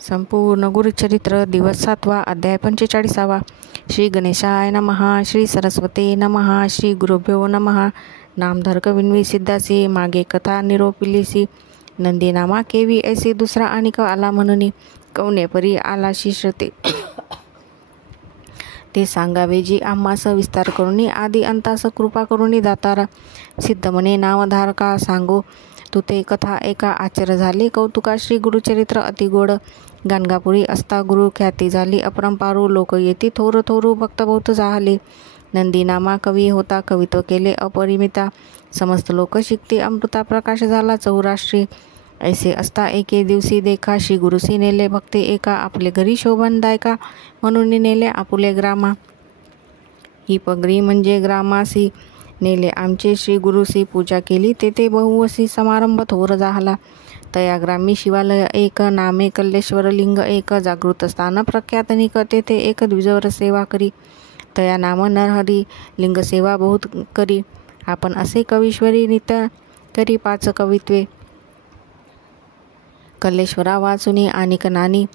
संपूर्ण गुरुचरित्र दिवस 7वा अध्याय 45. श्री गणेशाय नमः. श्री सरस्वते नमः. श्री गुरुभ्यो नमः. नामधारक विनवी सिद्धासी मागे कथा निरोपिलीसी नंदी नामा केवी ऐसी दुसरा अनिक आला म्हणून कवने परी आला शिश्रते ते सांगावे जी आम्हास विस्तार करुनी आदी अंतास कृपा करुनी दातारा सिद्ध म्हणे नामधारका सांगो तुते कथा एका आश्चर्य झाले कौतुका. श्री गुरुचरित्र अतिगोड गाणगापुरी असता गुरु ख्याती झाली अपरंपारू लोक येती थोर थोरू भक्त बहुत झाले. नंदी नामा कवी होता कवित्व केले अपरिमिता समस्त लोक शिकते अमृता प्रकाश झाला चौराष्ट्री. ऐसे असता एके दिवशी देखा श्री गुरुसी नेले भक्ते एका आपले घरी शोभनदायका म्हणून नेले आपुले ग्रामा. ही पगरी म्हणजे ग्रामासी नेले आमचे श्री गुरुसी पूजा केली तेथे बहुवसी समारंभ थोर झाला. तया ग्रामी शिवालय एक नामे कल्लेश्वर लिंग एक जागृत स्थान प्रख्यात निक तेथे एक द्विजवर सेवा करी तया नाम नरहरी लिंग सेवा बहुत करी. आपण असे कवीश्वरी नित्य करी 5 कवित्वे कल्लेश्वरा वाचुनी आनिक नानी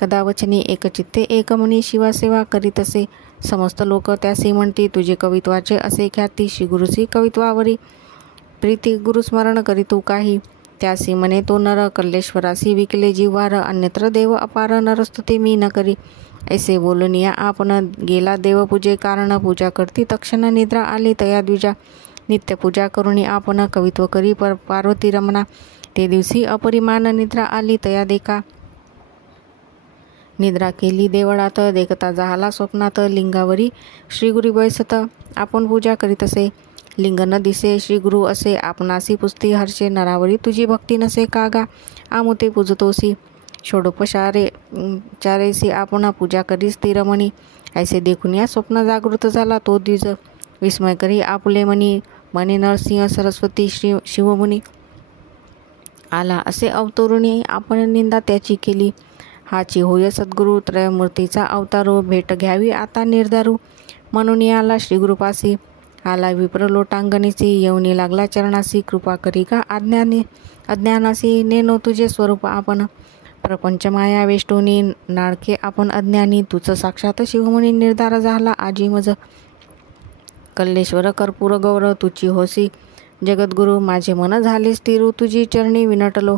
कदावचनी एक चित्ते एक मनी शिवा सेवा करीतसे. समस्त लोक त्यासी म्हणती तुझे कवित्वाचे असे ख्याती. श्री गुरुसी कवित्वावरी प्रीती गुरुस्मरण करीतू काही त्यासी म्हणे तो नर कल्लेश्वरासी विकले जिव्हार अन्यत्र देव अपार नरस्तुती मी न करी. ऐसे बोलनिया आपण गेला देवपूजे कारण पूजा करती तक्षण निद्रा आली तया द्विजा नित्य पूजा करुणी आपण कवित्व करी पार्वती रमणा. ते दिवशी अपरिमाण निद्रा आली तया देखा निद्रा केली देवळात देखता झाला स्वप्नात लिंगावरी श्री गुरु बैसत आपण पूजा करीत असे. लिंग न दिसे श्री गुरु असे आपणासी पुस्ती हर्षे नरावरी तुझी भक्ती नसे कागा आमुते पूजतोसी. षोडोपचारे चारेसी आपण पूजा करी स्थिरमणी. ऐसे देखून या स्वप्न जागृत झाला तो द्विज विस्मय करी आपुले मनी मने नरसिंह सरस्वती श्री शिवमुनी आला असे अवतरुणी आपण निंदा त्याची केली. हाची होय सद्गुरु त्रयमूर्तीचा अवतारो भेट घ्यावी आता निर्धारू म्हणून आला श्रीगुरुपासी. आला विप्र लोटांगणीसी येऊनी लागला चरणासी कृपा करी का अज्ञानासी नेनो तुझे स्वरूप आपण. प्रपंच माया वेष्टोनी नाळके आपण अज्ञानी तुझ साक्षात शिवमुनी निर्धार झाला आजी मज. कल्लेश्वर कर्पूर गौर तुची होसी जगद्गुरु माझे मन झाले स्थिरू तुझी चरणी विनटलो.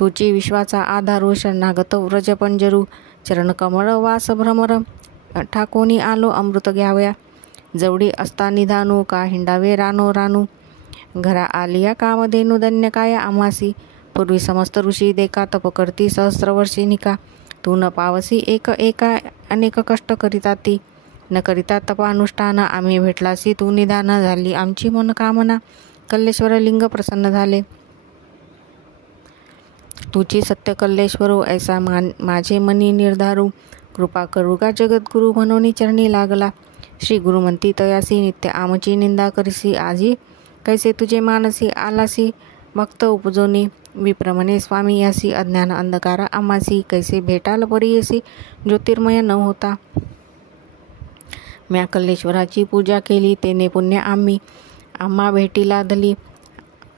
तुची विश्वाचा आधारू शरणागत व्रज पंजरू चरणकमळ वास भ्रमर ठाकोनी आलो अमृत घ्यावया. जवडी असता निधानू का हिंडावे रानो रानू घरा आलिया कामधेनू धन्य काय आमासी. पूर्वी समस्त ऋषी देखा तप करती सहस्रवर्षी निका तू न पावसी एक एका अनेक कष्ट करिता ती न करिता तपानुष्ठान आम्ही भेटलासी तू निधान झाली आमची मनोकामना. कल्लेश्वर लिंग प्रसन्न झाले तुची सत्य कल्लेश्वरो ऐसा माझे मनी निर्धारू कृपा करू का जगद्गुरु म्हणून चरणी लागला. श्री गुरु म्हणती तयासी नित्य आमची निंदा करीसी आजी कैसे तुझे मानसी आलासी भक्त उपजोनी. विप्रमणे स्वामी यासी अज्ञान अंधकारा आमासी कैसे भेटाल परी येसी ज्योतिर्मय न होता. म्या कल्लेश्वराची पूजा केली तेने पुण्य आम्ही आम्हा भेटीला धली.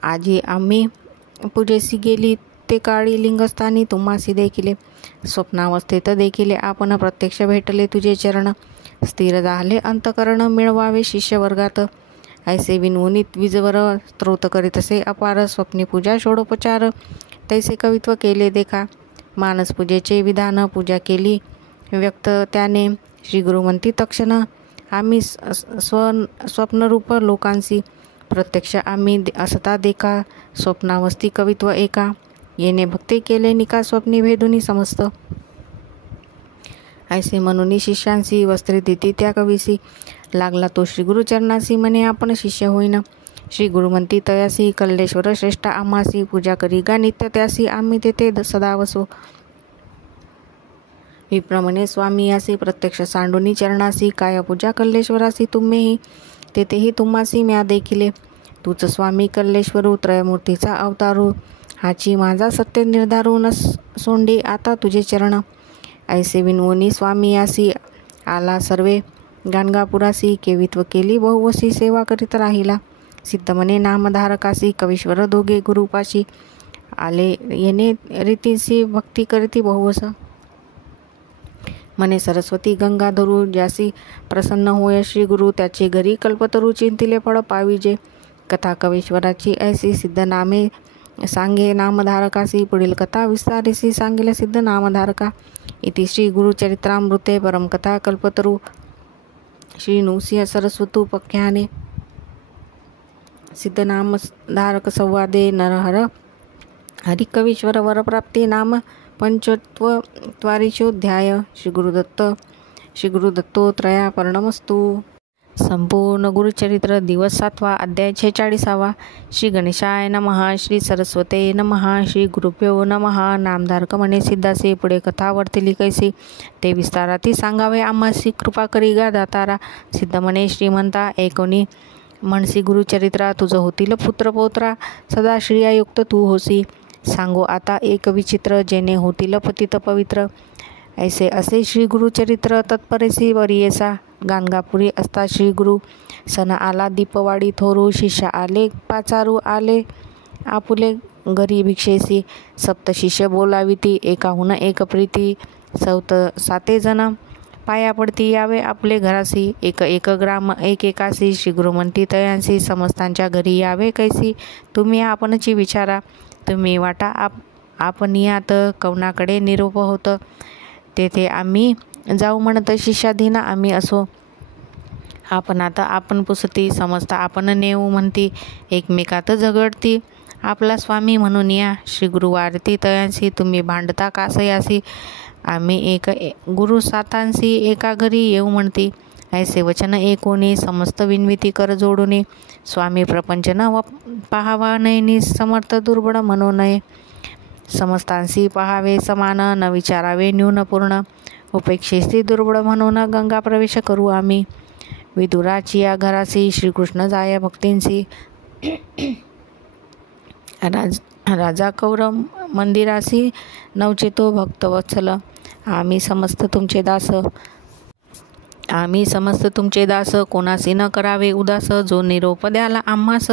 आजी आम्ही पूजेसी गेली ते काळी लिंगस्थानी तुम्हासी देखिले. स्वप्नावस्थेत देखिले आपण प्रत्यक्ष भेटले तुझे चरण. स्थिर झाले अंतकरण मिळवावे शिष्यवर्गात. ऐसे विनवनीत विजवर स्तोत्र करीतसे अपार स्वप्नी पूजा षोडोपचार तैसे कवित्व केले देखा. मानस पूजेचे विधान पूजा केली व्यक्त त्याने. श्री गुरु म्हणती तक्षण आम्ही स्वप्नरूप लोकांसी प्रत्यक्ष आम्ही असता देखा स्वप्नावस्थी कवित्व एका. येणे भक्ती केले निका स्वप्नी भेदुनी समस्त. ऐसे म्हणून शिष्यांसी वस्त्रे देती त्या कवीसी लागला तो श्री गुरुचरणासी म्हणे आपण शिष्य होईन. श्री गुरु म्हणती तयासी कल्लेश्वर श्रेष्ठ आम्हासी पूजा करी गा नित्य त्यासी आम्ही तेथे सदा वसो. विप्रमणे स्वामी यासी प्रत्यक्ष सांडुनी चरणासी काय पूजा कल्लेश्वरासी तुम्हेही तेथेही तुम्हासी म्या देखिले. तूच स्वामी कल्लेश्वरू त्रयमूर्तीचा अवतारू हाची माझा सत्य निर्धारू न सोंडी आता तुझे चरण. ऐसे विनवनी स्वामी यासी आला सर्वे गाणगापुरासी केवित्व केली बहुवसी सेवा करीत राहिला. सिद्ध म्हणे नामधारकासी कवीश्वर दोघे गुरुपाशी आले येणे रीतीसी भक्ती करीती बहुवस. म्हणे सरस्वती गंगा धरू ज्यासी प्रसन्न होय श्री गुरु त्याचे घरी कल्पतरू चिंतिले फळ पाविजे. कथा कवीश्वराची ऐसी सिद्ध नामे सांगे नामधारकासी पुढील कथा विस्तारिसी सांगेल सिद्ध नामधारका. इति श्री गुरुचरित्रामृते परमकथा कल्पतरू श्री नृसिंह सरस्वतोपाख्याने सिद्ध नामधारक संवादे नरहर हरिकवीश्वर वरप्राप्ती नाम पंचत्वारिशोऽध्याय. श्री गुरुदत्तोत्रया पर्णमस्तु. संपूर्ण गुरुचरित्र दिवस 7वा अध्याय 46वा. श्री गणेशाय नमः. श्री सरस्वते नमः. श्री गुरुभ्यो नमः. नामधारक म्हणे सिद्धासे पुढे कथा वर्तिली कैसी ते विस्ताराती सांगावे आम्हासी कृपा करी गा दातारा. सिद्ध म्हणे श्रीमंता ऐकोनी म्हणसी गुरुचरित्रा तुझं होतील पुत्र पौत्रा सदा श्रियायुक्त तू होसी. सांगो आता एक विचित्र जेणे होतील पतित पवित्र. ऐसे असे श्री गुरुचरित्र तत्परेसी वरियेसा. गाणगापुरी असता श्री गुरु सण आला दीपवाडी थोरू. शिष्य आले पाचारू आले आपुले घरी भिक्षेसी. सप्त शिष्य बोलाविती एकाहून एक प्रीती. 7 जण पाया पडती यावे आपले घरासी. एक ग्राम एकासी. श्री गुरु म्हणती तयांसी समस्तांच्या घरी यावे कैसी. तुम्ही आपणची विचारा तुम्ही वाटा आपणियात. कवनाकडे निरोप होत तेथे आम्ही जाऊ म्हणत शिष्याधीना आम्ही असो. आपण आता आपण पुसती समजता आपण नेऊ म्हणती. एकमेकात झगडती आपला स्वामी म्हणून या. श्री गुरु वारती तयांसी तुम्ही भांडता कासयासी. आम्ही एक गुरु सातांसी एका घरी येऊ म्हणती. ऐसे वचन एकोणी समस्त विनविती कर जोडूनी. स्वामी प्रपंच न पाहावा नयनी समर्थ दुर्बळ म्हणू नये. समस्तांसी पहावे समान न विचारावे न्यून पूर्ण. उपेक्षेसी दुर्बळ म्हणून गंगा प्रवेश करू आम्ही. विदुराची या घरासी श्रीकृष्ण जाय भक्तींसी. राजा कौरव मंदिरासी नवचेतो भक्तवत्सल. आम्ही समस्त तुमचे दास कोणासी न करावे उदास. जो निरोप द्याला आम्हास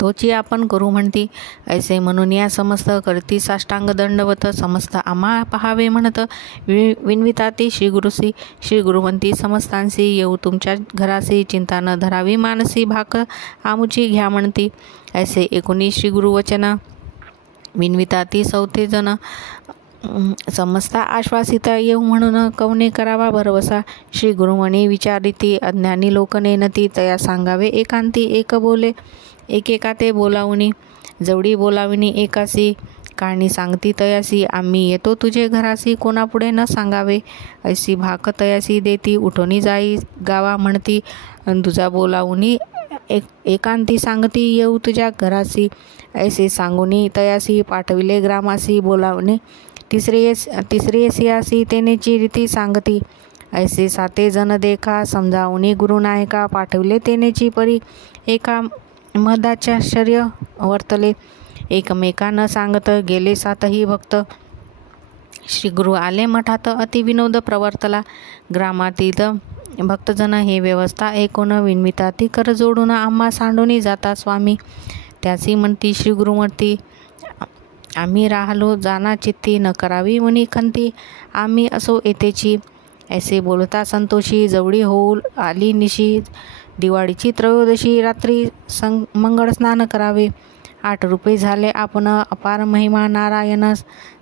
तोची आपण करू म्हणती. ऐसे म्हणून या समस्त करती साष्टांग दंडवत. समस्त आम्हा पहावे म्हणत विनविताती श्री गुरुसी. श्री गुरु म्हणती समस्तांसी येऊ तुमच्या घरासी. चिंता न धरावी मानसी भाक आमुची घ्या म्हणती. ऐसे एकोणी श्री गुरु वचन विनविताती 7 जण. समस्ता आश्वासित येऊ म्हणून कवने करावा भरवसा. श्री गुरु म्हणे विचारिती अज्ञानी लोक नेनती. तया सांगावे एकांती एक बोले एकेका ते बोलावणी. जवडी बोलाविनी एकासी. कहाणी सांगती तयासी आम्ही येतो तुझे घरासी. कोणापुढे न सांगावे ऐसी भाक तयासी देती. उठोनी जाई गावा म्हणती. तुझा बोलावणी एकांती सांगती येऊ तुझ्या घरासी. ऐसे सांगुनी तयासी पाठविले ग्रामासी. बोलावणे तिसरी सियासी तेनेची रीती सांगती. ऐसे 7 जण देखा समजावणी गुरुनायका. पाठविले तेनेची परी एका मदाचार्य वर्तले. एकमेका न सांगत गेले 7ही भक्त. श्री गुरु आले मठात अति विनोद प्रवर्तला. ग्रामातील भक्तजन हे व्यवस्था ऐकून विनविताती कर जोडून आम्हा सांडूनी जाता स्वामी. त्याची म्हणती श्री गुरु म्हणती आम्ही राहलो जाना चित्ती. न करावी मुनी खंती आम्ही असो येतेची. ऐसे बोलता संतोषी जवळी होऊ आली निशी. दिवाळीची त्रयोदशी रात्री मंगळ स्नान करावे. 8 रुपये झाले आपण अपार महिमा नारायण.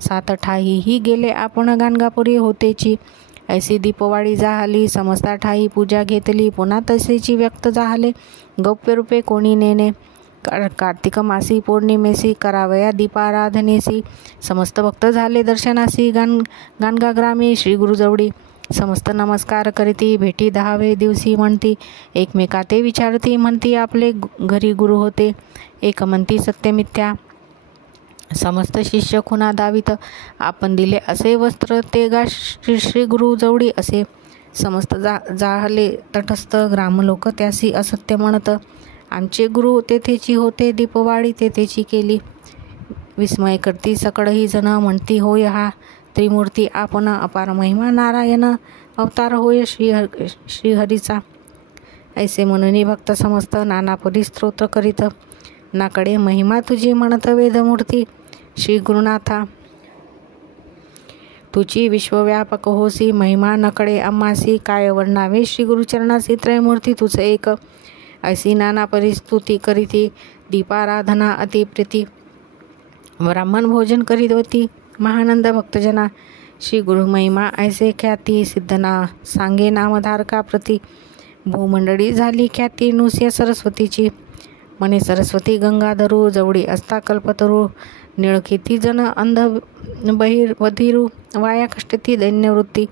7 ठाईही गेले आपण गाणगापुरी होतेची. ऐसी दीपवाळी जाहली समस्ता ठाई पूजा घेतली. पुन्हा तसेची व्यक्त जाहले गौप्य रूपे कोणी नेणे. कार्तिक मासी पौर्णिमेसी करावया दीपाराधनेसी. समस्त भक्त झाले दर्शनासी गाणगा ग्रामी श्री गुरुजवडी. समस्त नमस्कार करीती भेटी 10वे दिवशी म्हणती. एकमेका ते विचारती म्हणती आपले घरी गुरु होते. एक म्हणती सत्यमिथ्या. समस्त शिष्य खुना दावीत. आपण दिले असे वस्त्र ते गा श्री गुरु जवडी असे. समस्त जाहले तटस्थ ग्रामलोक त्यासी असत्य म्हणत. आमचे गुरु तेथेची होते दीपवाळी तेथेची केली. विस्मय करती सकळही जण म्हणती होय हा त्रिमूर्ती आपण. अपार महिमा नारायण अवतार होय श्रीहरीचा. ऐसे म्हणून भक्त समस्त नानापरी स्तोत्र करीत. नाकडे महिमा तुझी म्हणत वेदमूर्ती. श्री गुरुनाथा तुची विश्वव्यापक होसी महिमा नकडे आम्हासी काय वर्णावे श्री गुरुचरणासी त्रयमूर्ती तुझ एक ऐसी नाना परिस्तुती करीती दीपाराधना अतिप्रीती ब्राह्मण भोजन करीत होती महानंद भक्तजना श्री गुरु महिमा ऐसे ख्याती सिद्धना सांगे नामधारका प्रती भूमंडळी झाली ख्याती नुस्य सरस्वतीची म्हणे सरस्वती गंगाधरू जवळी असता कल्पतरू निळखिती जन अंध बहिर्वधिरू वाया कष्टती दैन्यवृत्ती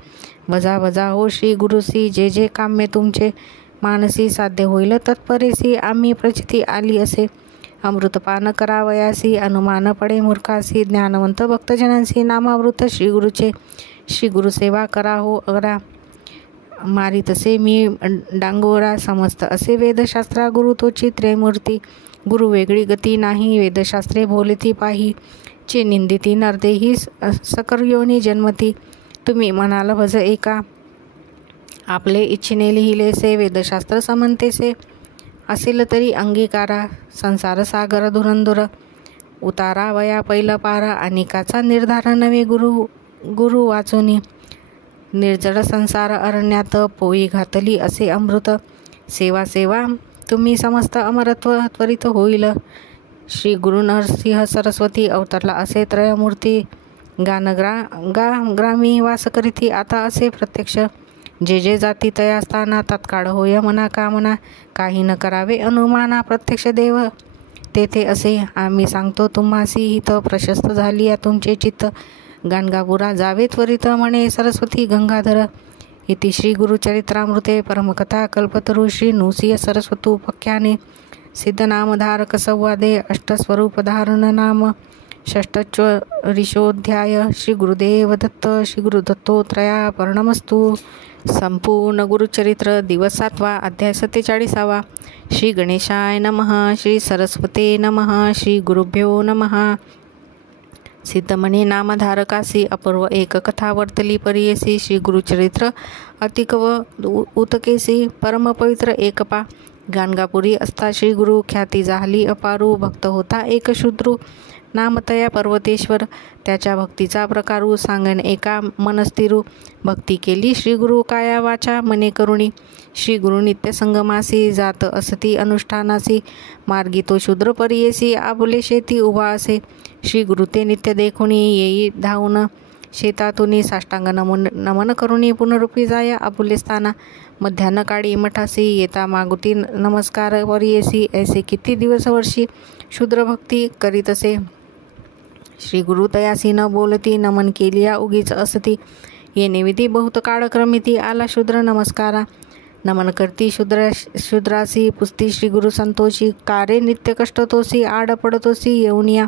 बजा बजा हो श्री गुरुसी जे जे काम्य तुमचे मानसी साध्य होईल तत्परेसी आम्ही प्रचिती आली असे अमृतपान करावयासी अनुमान पडे मूर्खासी ज्ञानवंत भक्तजनांसी नामावृत श्रीगुरुचे श्रीगुरु सेवा करा हो अगरा मारी तसे मी डांगोरा समस्त असे वेदशास्त्रा गुरु तोची त्रयमूर्ती गुरु वेगळी गती नाही वेदशास्त्रे बोलती पाही चे निंदिती नरदेही सकर्योनी जन्मती तुम्ही म्हणाल भज एका आपले इच्छिने लिहिलेसे वेदशास्त्र समंतेसे असेल तरी अंगीकारा संसार सागर धुरंधुर उतारा वया पैल पारा अनेकाचा निर्धार नवे गुरु वाचुनी निर्जळ संसार अरण्यात पोई घातली असे अमृत सेवा सेवा तुम्ही समस्त अमरत्व त्वरित होईल श्री गुरु नरसिंह सरस्वती अवतरला असे त्रयमूर्ती ग्रामी वास करीती आता असे प्रत्यक्ष जे जे जाती तया स्थाना तत्काळ होय मना कामना काही न करावे अनुमाना प्रत्यक्ष देव तेथे असे आम्ही सांगतो तुम्हासी हित प्रशस्त झाली या तुमचे चित्त गाणगापुरा जावे त्वरित म्हणे सरस्वती गंगाधर इति श्री गुरुचरित्रामृते परमकथा कल्पतरू श्री नृसिंह सरस्वतोपाख्याने सिद्धनामधारक संवादे अष्टस्वरूपधारण नाम षष्टचोरिशोऽध्याय श्री गुरुदेव दत्त श्री गुरुदत्तोत्रया पर्णमस्तु. संपूर्ण गुरुचरित्र दिवस 7वा अध्याय 47. श्री गणेशाय नमः. श्री सरस्वते नमः. श्री गुरुभ्यो नमः. सिद्धमणी नामधारकासी अपूर्व एक कथा वर्तली परियेसी श्री गुरुचरित्र अतिकव उतकेसी परमपवित्र एकपा गाणगापुरी असता श्री गुरु ख्याती झाली अपारू भक्त होता एक शूद्रू नामतया पर्वतेश्वर त्याच्या भक्तीचा प्रकारू सांगण एका मनस्थिरू भक्ती केली श्री गुरु काया वाचा मने करुणी श्री गुरु नित्य संगमासी जात असती अनुष्ठानासी मार्गी तो शूद्र परियेसी आबुले शेती उभा असे श्री गुरु ते नित्य देखुनी येई धावून शेतातून साष्टांग नमन करुणी पुनरुपी जाया आबुले स्थाना मध्यान्ह काळी मठासी येता मागुती नमस्कार परियेसी ऐसे किती दिवस वर्षी शूद्र भक्ती करीत असे श्री गुरु तयासी न बोलती नमन केलिया उगीच असती येणे विधी बहुत काळक्रमिती आला शूद्र नमस्कारा नमन करती शूद्रासी पुस्ती श्री गुरु संतोषी कारे नित्य कष्ट तोसी आड पडतोसी येऊनिया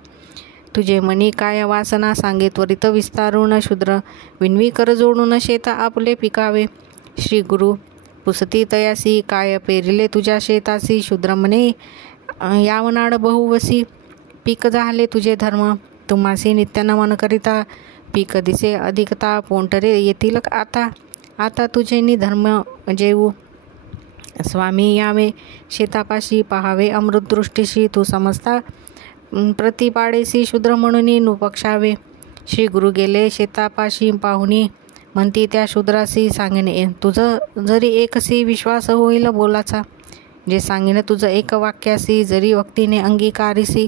तुझे मनी काय वासना सांगे त्वरित विस्तारून शूद्र विनवी कर जोडून शेता आपले पिकावे श्री गुरु पुसती तयासी काय पेरिले तुझ्या शेतासी शूद्र म्हणे यावनाड बहुवसी पीक झाले तुझे धर्म तुम्हासी नित्य नमन करिता पीक दिसे अधिकता पोंटरे येतील आता तुझे निधर्म जेऊ स्वामी यावे शेतापाशी पहावे अमृतदृष्टीशी तू समजता प्रतिपाडेसी शूद्र म्हणून नुपक्षावे श्री गुरु गेले शेतापाशी पाहुणी म्हणती त्या शूद्रासी सांगणे तुझं जरी एकसी विश्वास होईल बोलाचा जे सांगिन तुझं एक वाक्यासी जरी भक्तीने अंगीकारीसी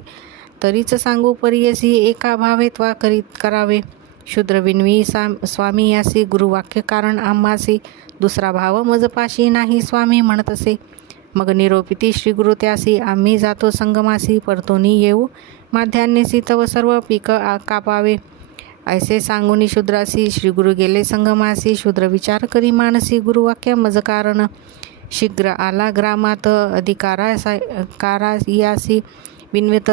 तरीच सांगू परियसी एका भावेत वा करावे शूद्र विनवी स्वामी यासी गुरुवाक्य कारण आम्हासी दुसरा भाव मजपाशी नाही स्वामी म्हणत असे मग निरोपिती श्री गुरु त्यासी आम्ही जातो संगमासी परतोनी येऊ माध्यान्नेसी तव सर्व पीक कापावे ऐसे सांगुनी शूद्रासी श्री गुरु गेले संगमासी शूद्र विचार करी मानसी गुरुवाक्य मज कारण शीघ्र आला ग्रामात अधिकारायासी विन्वित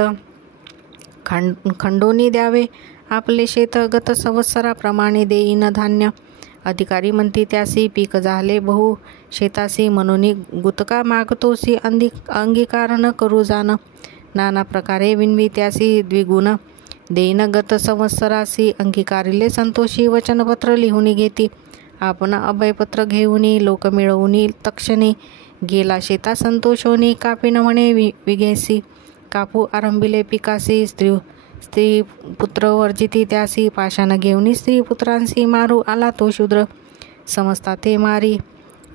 खंडोनी द्यावे आपले शेत गत संवत्सराप्रमाणे देईन धान्य अधिकारी म्हणती त्यासी पीक झाले बहु शेतासी म्हणून गुतका मागतोसी अंगीकार न करू जाण नाना प्रकारे विनवी त्यासी द्विगुण देईन गत संवत्सरासी अंगीकारिले संतोषी वचनपत्र लिहून घेती आपण अभयपत्र घेऊनी लोक मिळवूनी तक्षणी गेला शेता संतोषोनी कापिन म्हणे विघेसी कापू आरंभिले पिकासी स्त्री पुत्र वर्जिती त्यासी पाशान घेऊनी स्त्री पुत्रांसी मारू आला तो शूद्र समजता ते मारी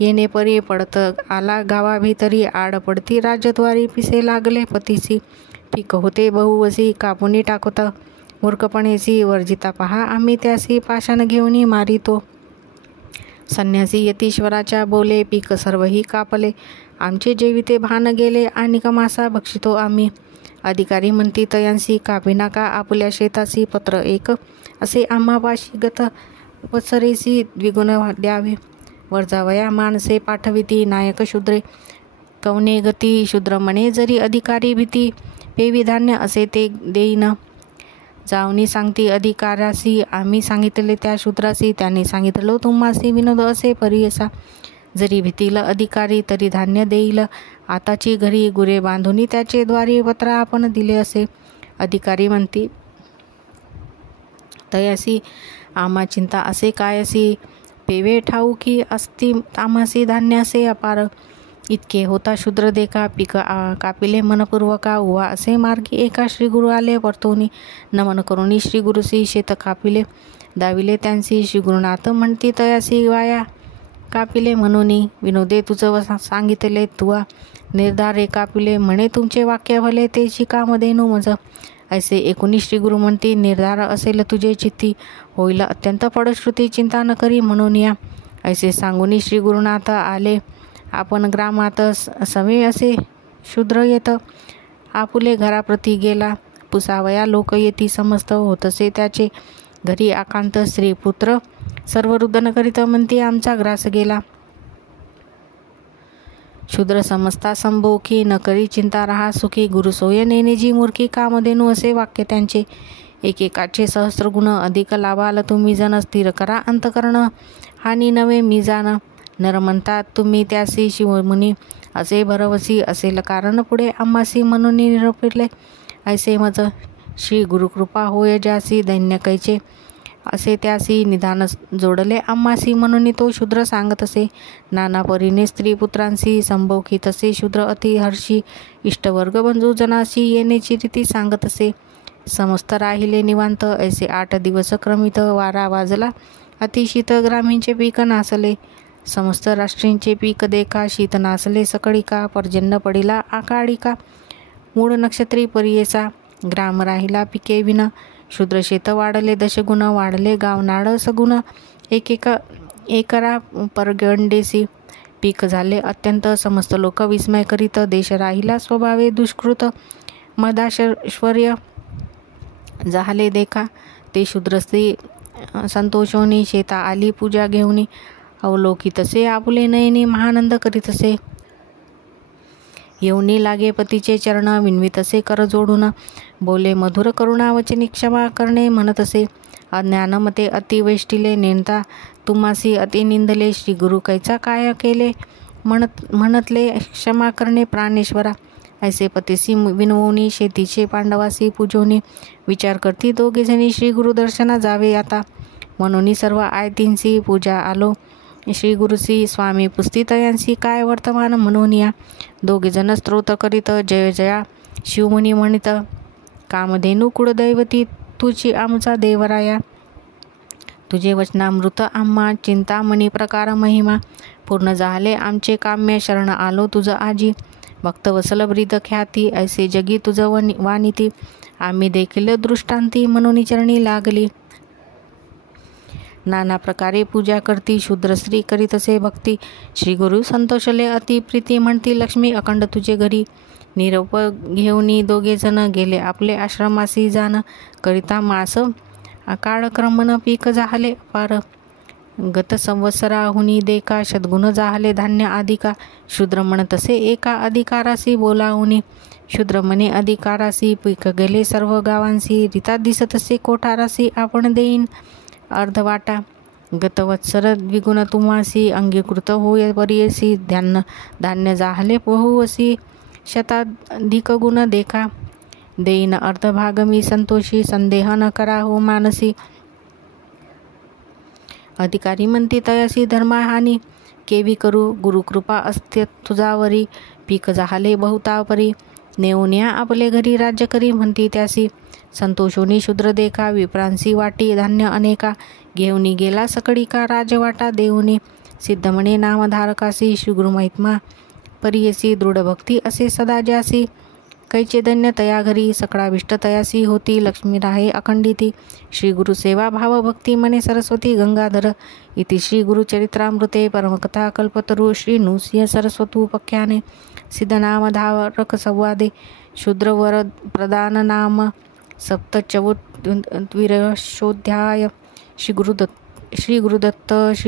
येणे परी पडत आला गावा भीतरी आड पडती राजद्वारी पिसे लागले पतीसी पीक होते बहुवसी कापुनी टाकत मूर्खपणेसी वर्जिता पहा आम्ही त्यासी पाशान घेऊनी मारितो संन्यासी यतीश्वराच्या बोले पीक सर्वही कापले आमचे जेविते भान गेले आणि मासा भक्षितो आम्ही अधिकारी म्हणती तयांसी कापिना का आपल्या शेतासी पत्र एक असे आम्हापाशी गत वत्सरेसी द्विगुण द्यावे वर्जावया माणसे पाठविती नायक शूद्रे कवने गती शूद्र म्हणे जरी अधिकारी भीती पेवी धान्य असे ते देईन जावनी सांगती अधिकारासी आम्ही सांगितले त्या शूद्रासी त्यांनी सांगितलं तुम्हासी विनोद असे परियसा जरी भीतील अधिकारी तरी धान्य देईल आताची घरी गुरे बांधुनी त्याचे द्वारी पत्र आपण दिले असे अधिकारी म्हणती तयासी आम्हा चिंता असे कायसी पेवे ठाऊकी असती आम्हासी धान्य असे अपार इतके होता शूद्र देखा पीक कापिले मनपूर्वका उवा असे मार्गी एका श्रीगुरु आले परतोनी नमन करुणी श्रीगुरुसी शेत कापिले दाविले त्यांसी श्रीगुरुनाथ म्हणती तयासी वाया कापिले म्हणूनी विनोदे तुझं सांगितले तुवा निर्धारे कापिले म्हणे तुमचे वाक्य भले ते शिकामध्ये नो मज ऐसे 19 श्रीगुरु म्हणती निर्धार असेल तुझे चित्ती होईल अत्यंत फळश्रुती चिंता न करी म्हणून या ऐसे सांगुनी श्रीगुरुनाथ आले आपण ग्रामात सवे असे शूद्र येत आपुले घराप्रती गेला पुसावया लोक येती समस्त होतसे त्याचे घरी आकांत स्त्री पुत्र सर्व रुदन करीत म्हणती आमचा ग्रास गेला शूद्र समजता संभोखी न करी चिंता रहा सुखी गुरुसोय नेनेजी मूर्खी कामधेनू असे वाक्य त्यांचे एकेकाचे सहस्रगुण अधिक लाभाल तुम्ही जन स्थिर करा अंतकरण हानी नवे मी जाण नर म्हणतात तुम्ही त्यासी शिवमुनी असे भरवसी असेल कारण पुढे आम्हासी म्हणून निरोपिले ऐसे मज श्री गुरुकृपा होय ज्यासी दैन्य कैचे असे त्यासी निदान जोडले आम्हासी म्हणून तो शूद्र सांगत असे नाना परीने स्त्री पुत्रांसी संभोखीत असे शूद्र अति हर्षी इष्टवर्ग बंधू जनाशी येण्याची रीती सांगत असे समस्त राहिले निवांत ऐसे 8 दिवस क्रमित वारा वाजला अतिशीत ग्रामीणचे पीक नासले समस्त राष्ट्रींचे पीक देखा शीत नासले सकळिका पर्जन्य पडिला आकाळिका मूळ नक्षत्री परियेचा ग्राम राहिला पिके विना शूद्र शेत वाढले दशगुण वाढले गाव नाड सगुण एकरा परगंडेसी पीक झाले अत्यंत समस्त लोक विस्मय करीत देश राहिला स्वभावे दुष्कृत मदाश्वर्य झाले देखा ते शूद्र स्त्री संतोषोनी शेता आली पूजा घेऊनी अवलोकितसे आपुले नयनी महानंद करीतसे येऊनी लागे पतीचे चरण विनवितसे कर जोडून बोले मधुर करुणा वचनी क्षमा करणे म्हणतसे अज्ञानमते अति वैष्टिले नेणता तुम्हासी अति निंदले श्री गुरु कैचा काय केले म्हणतले क्षमा करणे प्राणेश्वरा ऐसे पतीसी विनवोनी शेतीचे पांडवासी पूजोनी विचार करती दोघे जणी श्री गुरु दर्शना जावे आता म्हणून सर्व आयतींसी पूजा आलो श्री गुरुसी स्वामी पुस्तितयांसी काय वर्तमान म्हणून या दोघे जण स्तोत्र करीत जय जया शिवमुनी म्हणित कामधेनू कुळदैवती तुझी आमचा देवराया तुझे वचनामृत आम्हा चिंतामणी प्रकार महिमा पूर्ण झाले आमचे काम्य शरण आलो तुझ आजी भक्तवसल ब्रीद ख्याती ऐसे जगी तुझ वानिती आम्ही देखील दृष्टांती म्हणून चरणी लागली नाना प्रकारे पूजा करती शूद्र स्त्री करीत असे भक्ती श्री गुरु संतोषले अति प्रीती म्हणती लक्ष्मी अखंड तुझे घरी निरोप घेऊनी दोघे जण गेले आपले आश्रमासी जाण करिता मास काळक्रमन पीक झाले पार गत संवत्सराहुनी देखा शतगुण जाहले धान्य अधिका शूद्र म्हणतसे एका अधिकारासी बोलाहुनी शूद्र म्हणे अधिकारासी पीक गेले सर्व गावांसी रीता दिसतसे कोठारासी आपण देईन अर्धवाटा गतवत्सर द्विगुण तुम्हासी अंगीकृत होय परियसी धान्य जाहले बहुवसी शताधिक गुण देखा देईन अर्धभाग मी संतोषी संदेह न करा हो मानसी अधिकारी म्हणती तयासी धर्महानी केवी करू गुरुकृपा अस्त्य तुझावरी पीक जाहले बहुतापरी नेऊन या आपले घरी राज्य करी म्हणती त्यासी. संतोषोनी शूद्र देखा विप्रांसी वाटी धान्य अनेका. घेऊनी गेला सकळीका राजवाटा देऊनी. सिद्ध म्हणे नामधारकासी श्रीगुरु महिमा परियसी. दृढ भक्ती असे सदा ज्यासी. कैचे धन्य तया घरी सकळाभिष्ट तयासी होती. लक्ष्मी राहे अखंडिती. श्री गुरु सेवा भाव भक्ती मने सरस्वती गंगाधर. इति श्री गुरुचरित्रामृते परमकथा कल्पतरु श्री नृसिंह सरस्वतोपाख्याने सिद्धनामधारक संवादे शूद्रवर प्रदान नाम सप्तचतुर्विंशोऽध्याय. श्री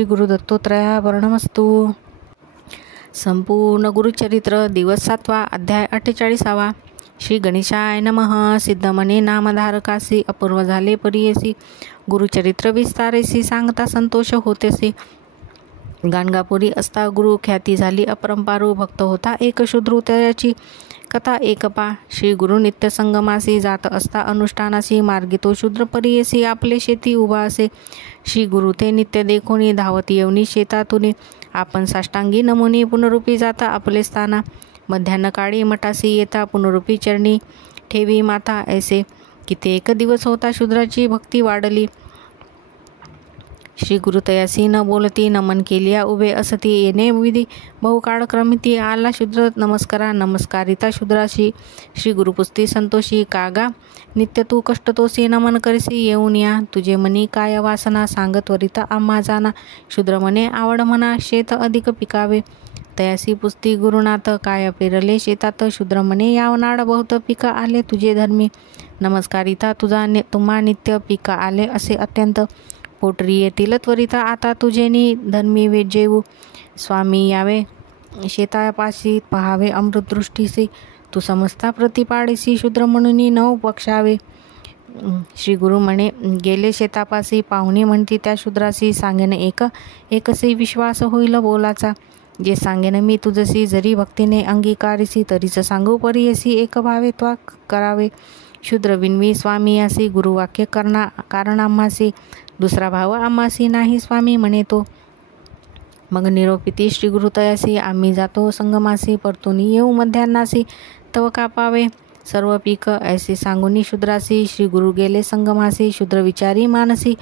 गुरुदत्तोत्रया वर्णमस्तु. संपूर्ण गुरुचरित्र दिवस 7वा अध्याय 48वा. श्री गणेशाय नमः. सिद्ध म्हणे नामधारकासी अपूर्व झाले परियसी. गुरुचरित्र विस्तारेसी सांगता संतोष होतेसी. गाणगापुरी असता गुरु ख्याती झाली अपरंपारू. भक्त होता एक शूद्रू त्याची कथा एक पा. श्री गुरु नित्य संगमासी जात असता अनुष्ठानासी. मार्गी तो शूद्र परियसी आपले शेती उभा असे. श्री गुरु ते नित्य देखोनी धावत येऊनी शेतातुनी. आपण साष्टांगी नमुनी पुनरुपी जाता आपले स्थाना. मध्यान्ह काळी मठासी येता पुनरुपी चरणी ठेवी माता. ऐसे कित्येक दिवस होता शूद्राची भक्ती वाढली. श्री गुरु तयासी न बोलती नमन केलिया उभे असती. येणे विधी बहुकाळ क्रमिती. आला शूद्र नमस्कारिता शूद्राशी. श्री गुरु पुस्ती संतोषी. कागा नित्य तू कष्टतोसी नमन करीसी येऊन या. तुझे मनी काय वासना सांग त्वरित आम्हा जाना. शूद्र म्हणे आवड म्हणा शेत अधिक पिकावे. तयासी पुस्ती गुरुनाथ काय पेरले शेतात. शूद्र म्हणे यावनाड बहुत पिक आले तुझे धर्मी. नमस्कारिता तुझा तुम्हा नित्य पिक आले असे अत्यंत. पोटरी येतील त्वरिता आता तुझेनी धर्मी वे जेऊ. स्वामी यावे शेतापाशी पहावे अमृतदृष्टीसी. तू समजता प्रतिपाडीसी शूद्र म्हणून नऊ पक्षावे. श्री गुरु म्हणे गेले शेतापाशी पाहुणे म्हणती त्या शूद्रासी. सांगेन एकसी विश्वास होईल बोलाचा. जे सांगेन मी तुझसी जरी भक्तीने अंगीकारीसी. तरीच सांगू परियसी एक भावे त्वा करावे. शूद्र विनवी स्वामी यासी. गुरुवाक्य कारण आम्हासी. दुसरा भाव आम्हासी नाही स्वामी म्हणे तो. मग निरोपिती श्री गुरु तयासी. आम्ही जातो संगमासी परतून येऊ मध्यान्नासी. तव कापावे सर्व पीक ऐसे सांगुनी शूद्रासी. श्री गुरु गेले संगमासी. शूद्र विचारी मानसी.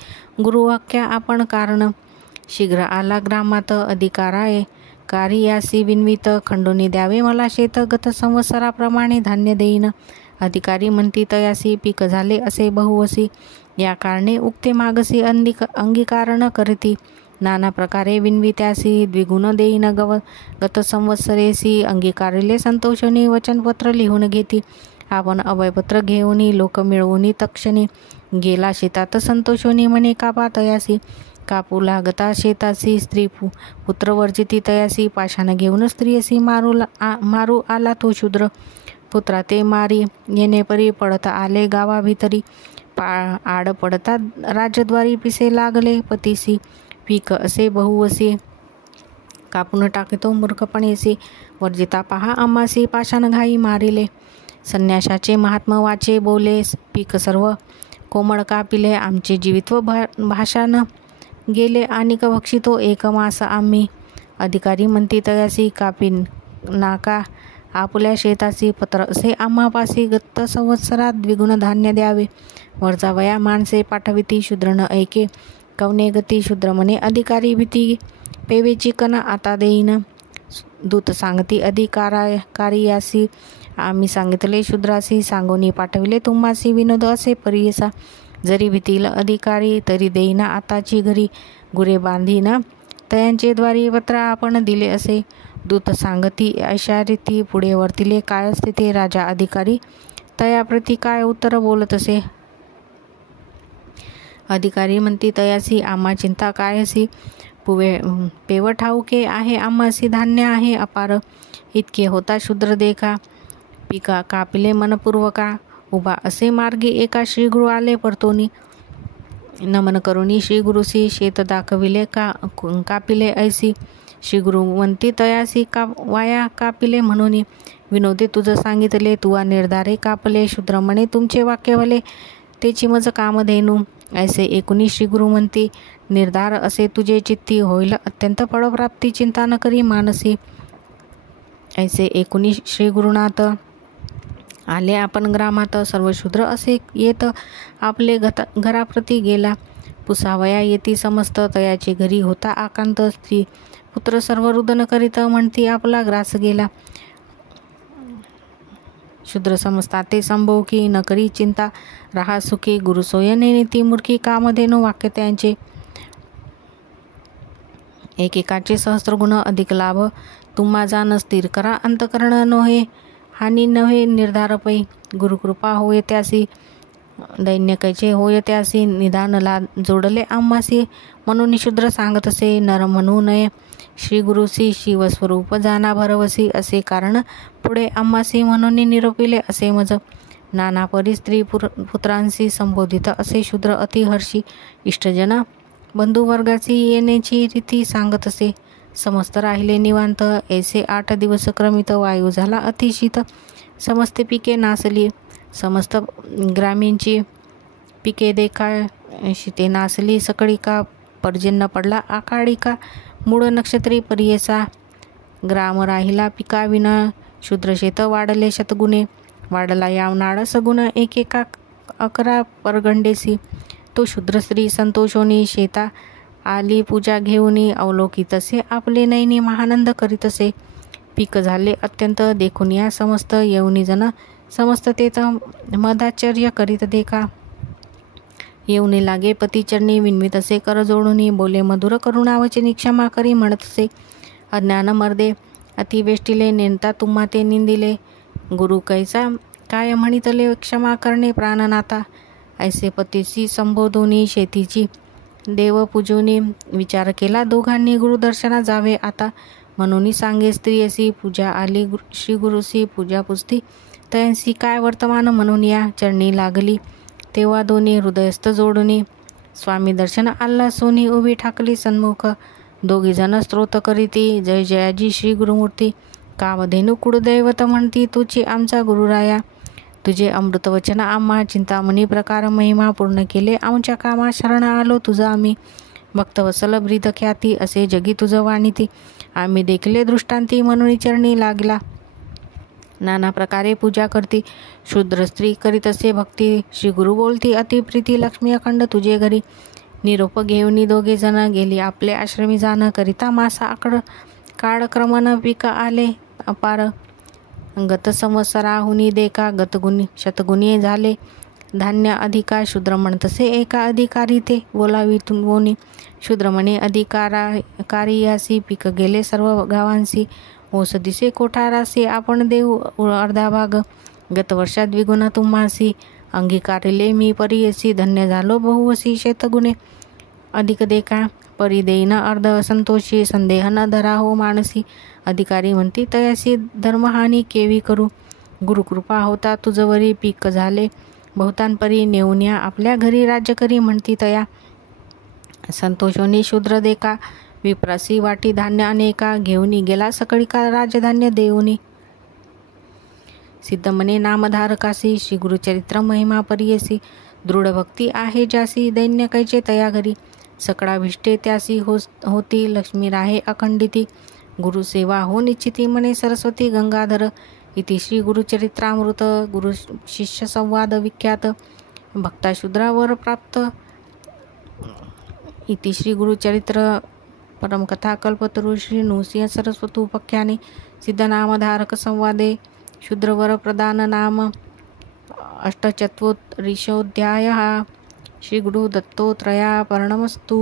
गुरुवाक्य आपण कारण. शीघ्र आला ग्रामात अधिकाराये कार्यासी विन्वित. खंडोनी द्यावे मला शेत गत संवत्सराप्रमाणे धान्य देईन. अधिकारी म्हणती तयासी. पीक झाले असे बहुवसी. या कारणे उक्ते मागसी अंगीकारण करती. नाना प्रकारे विन्वित्यासी. द्विगुण देईन गत संवत्सरेसी. अंगीकारिले संतोषनी वचनपत्र लिहून घेती. आपण अभयपत्र घेऊनी लोक मिळवूनी तक्षणी. गेला शेतात संतोषोनी म्हणे कापा तयासी. कापू लागता शेतासी. स्त्री पुत्रवर्जिती तयासी. पाशानं घेऊन स्त्रियसी मारू आला तो शूद्र. पुत्रा ते मारी येणे परी पडता आले गावा भितरी. आड पडता राजद्वारी पिसे लागले पतीसी. पीक असे बहुवसी. कापून टाकतो मूर्खपणेसी. वर्जिता पहा आम्हासी. पाषाण घाई मारिले. संन्याशाचे महात्मा वाचे बोले. पीक सर्व कोमळ कापिले. आमचे जीवित्व भाषान गेले अनिक भक्षितो एक मास आम्ही. अधिकारी म्हणती तयासी. कापीन नाका आपल्या शेतासी. पत्र असे आम्हापासी. गत संवत्सरात द्विगुण धान्य द्यावे. वरजावया माणसे पाठविती. शूद्र न ऐके कवने गती. शूद्र म्हणे अधिकारी भीती. पेवेची कण आता देईन. दूत सांगती अधिकारियासी. आम्ही सांगितले शूद्रासी. सांगोनी पाठविले तुम्हासी विनोद असे परियसा. जरी भीतील अधिकारी तरी देईना आताची घरी. गुरे बांधीना तयांचे द्वारी पत्र आपण दिले असे. दूत सांगती अशा रीती. पुढे वर्तिले काय असते ते राजा अधिकारी. तयाप्रती काय उत्तर बोलत असे. अधिकारी म्हणती तयासी. आम्हा चिंता काय असी. पेव ठाऊके आहे आम्हासी. धान्य आहे अपार. इतके होता शूद्र देखा. पिका कापिले मनपूर्वका. उभा असे मार्गी एका श्रीगुरु आले परतोनी. नमन करुणी श्रीगुरुसी. शेत दाखविले कापिले ऐसी. श्रीगुरु म्हणती तयासी. वाया कापिले म्हणून. विनोदे तुझं सांगितले तुवा निर्धारे कापले. शूद्र म्हणे तुमचे वाक्य भले तेची मज काम धेनू. ऐसे एकुणी श्रीगुरु म्हणती. निर्धार असे तुझे चित्ती. होईल अत्यंत फळप्राप्ती. चिंता न करी मानसी. ऐसे एकुणी श्रीगुरुनाथ. आले आपण ग्रामात, सर्व शूद्र असे येत आपले घराप्रती गेला. पुसावया येती समस्त, तयाचे घरी होता आकांत. स्त्री पुत्र सर्व रुदन करीत, म्हणती आपला ग्रास गेला. शूद्र समजता ते संभव की, न करी चिंता राहा सुखी. गुरुसोयने नीती मूर्खी, कामधेनु वाक्य त्यांचे. एकेकाचे सहस्त्रगुण अधिक लाभ, तुम्हा जाण स्थिर करा अंतकरण. नोहे हानी नव्हे निर्धार पै, गुरुकृपा होय त्यासी. दैन्य कैचे होय त्यासी, निदानला जोडले आम्हासी. म्हणून शूद्र सांगतसे, नर म्हणू नये श्री गुरुसी. शिवस्वरूप जाना भरवसी, असे कारण पुढे आम्हासी. म्हणून निरोपिले असे मज, नाना परी स्त्री पुत्रांशी संबोधित असे शूद्र अतिहर्षी. इष्टजन बंधुवर्गाची येण्याची रीती सांगत असे. समस्त राहिले निवांत, ऐसे 8 दिवस क्रमित. वायू झाला अतिशीत, समस्त पिके नासली. समस्त ग्रामीणची पिके देखा शिते नासली. सकळिका पर्जन्य पडला आकाळिका, मूळ नक्षत्री परियेसा. ग्राम राहिला पिकाविना, शूद्रशेत वाढले शतगुणे. वाढला यावनाळ सगुण, एकेका 11 परगंडेसी. तो शूद्र स्त्री संतोषोनी शेता आली पूजा घेऊनी. अवलोकितसे आपले नयनी, महानंद करीतसे. पीक झाले अत्यंत देखून या समस्त येऊनी जन. समस्त तेथ मदाश्चर्य करीत देखा. येऊनी लागे पतीचरणी, विनवित असे कर जोडूनी. बोले मधुर करुणावचनी, क्षमा करी म्हणतसे. अज्ञान मर्दे अतिवेष्टिले, नेनता तुम्हा ते निंदिले. गुरु कैसा काय म्हणितले, क्षमा करणे प्राणनाथा. ऐसे पतीशी संबोधुनी, शेतीची देव पूजोनी. विचार केला दोघांनी, गुरुदर्शना जावे आता. म्हणून सांगे स्त्रियसी, पूजा आली श्री गुरुसी. पूजा पुजती तयांसी, काय वर्तमान म्हणून या चरणी लागली. तेव्हा दोन्ही हृदयस्थ जोडुनी, स्वामी दर्शन आल्ला सोनी. उभी ठाकली सन्मुख, दोघी जण स्तोत्र करीती. जय जयाजी श्री गुरुमूर्ती, कामधेनु कुळदैवत म्हणती. तुझी आमचा गुरुराया, तुझे अमृत वचन आम्हा. चिंतामणी प्रकार महिमा, पूर्ण केले आमच्या कामा. शरण आलो तुझा आम्ही, भक्तवत्सल ब्रीद ख्याती. असे जगी तुझं वाणीती, आम्ही देखले दृष्टांती. म्हणून चरणी लागला, नाना प्रकारे पूजा करती. शूद्र स्त्री करीत असे भक्ती. श्री गुरु बोलती अतिप्रीती, लक्ष्मी अखंड तुझे घरी. निरोप घेऊनी दोघे जण, गेली आपले आश्रमी जाण. करिता मासा आकड काळक्रमण, पीक आले अपार. गत संवत्सराहुनी देखा, गतगुणी शतगुणी झाले धान्य अधिका. शूद्र म्हणतसे एका अधिकारी ते, बोलावी तुमोनी. शूद्र म्हणे अधिकारी यासी, पीक गेले सर्व गावांसी. ओस दिसे कोठारासी, आपण देऊ अर्धा भाग. गत वर्षात द्विगुण तुम्हासी, अंगीकारिले मी परियसी. धन्य झालो बहुवसी शेतगुणे, अधिक देखा परी देईन अर्ध संतोषी. संदेह न धरा हो मानसी, अधिकारी म्हणती तयासी. धर्महानी केवी करू, गुरुकृपा होता तुझवरी. पीक झाले बहुतांपरी, नेऊन या आपल्या घरी. राज्य करी म्हणती तया, संतोषोनी शूद्र देखा. विप्रासी वाटी धान्य अनेका, घेऊनी गेला सकळिका राजधान्य देऊनी. सिद्ध मने नामधारकासी, श्री गुरुचरित्र महिमा परियसी. दृढ भक्ती आहे ज्यासी, दैन्य कैचे तया घरी. सकळाभिष्टे त्यासी होती, लक्ष्मी राहे अखंडिती. गुरुसेवा हो निश्चिती, म्हणे सरस्वती गंगाधर. इति श्री गुरुचरित्रामृत, गुरु शिष्य संवाद विख्यात. भक्ताशूद्रावर प्राप्त. इति श्री गुरुचरित्र परमकथा कल्पतरु श्री नृसिंह सरस्वतोपाख्याने. सिद्धनामधारक संवादे. शूद्रवर प्रदान नाम अष्टचत्वारिंशोऽध्यायः. श्री गुरु दत्तोत्रया पर्णमस्तु.